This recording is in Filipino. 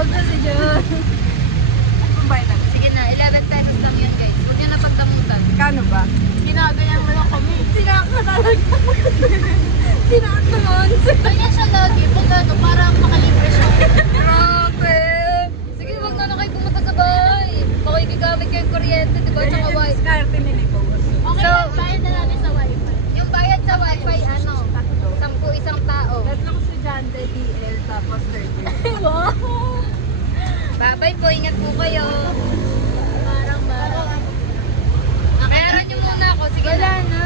Huwag na si John. Kumbay lang. Sige na, 11 pesos lang yun guys. Huwag nyo na pagdamutan. Kano ba? Ginagayan mo lang kami. Sinak na talaga. Sinak naman. Ganyan siya lagi. Pag ano, para makalibre siya. Grabe. Sige, huwag na kayo pumunta sa bahay. Baka igagamit kayo yung kuryente, di ba? Tsaka wifi. Diskarte nila po. Okay, so, bayad na namin sa wifi. Yung bayad sa wifi, ano? 10 isang tao. Tatlong estudyante, DL, tapos 30. Wow! Bye-bye po, ingat po kayo. Parang. Bayaran nyo muna ako, sige. Wala na.